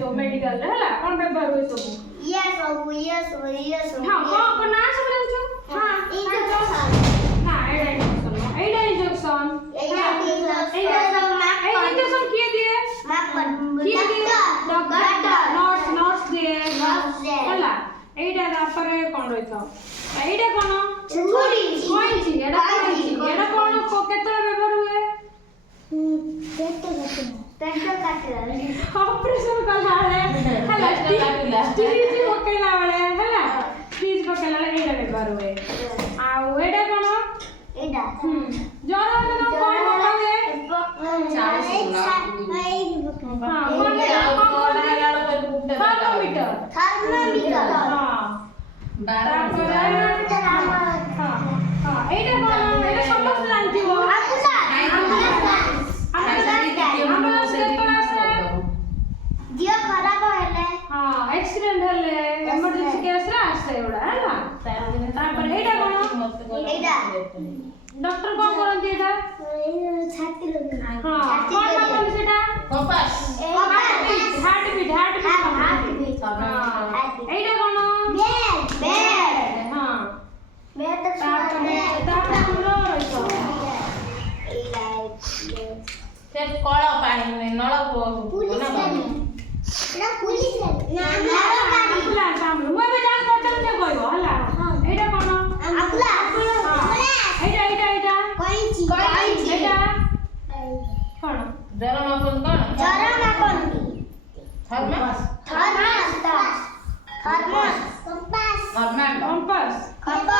तो मेडिकल हैला कोन पेपर होय सब यस हां को ना समझ छु हां इंजेक्शन ना एडा इंजेक्शन किए दिए डॉक्टर नर्स दिए हैला एडा तापर कोन होय था एडा कोन छुरी कोइची एडा कोन को केतरा पेपर हुए ऑपरेशन कला है हला स्टीज पकेला वाले हला स्टीज पकेला वाले एडा पेपर हुए आ एडा कोन एडा जोर वाला कोन पकावे 40 हां कोन थर्मोमीटर हां 12 हां एडा कोन एडा समझ जानती हो दिया खराब हेले हां एक्सीडेंट हेले इमरजेंसी केस रे आसे एडा हैला तापर एडा कोन एडा डॉक्टर कोन करंती एडा छाती लगे हां कोन मापन सेटा कपास हार्ट बीट हां एडा कोन बेड हां बेड तो तापर लो रहितो से कळा पाणी नळ पुलिस एडा पुलिस ना आपला सामने मैं भी जान पटल ने कहबो हला एडा कोन आपला एडा कोइची एडा कोन जरा मापन थर्मस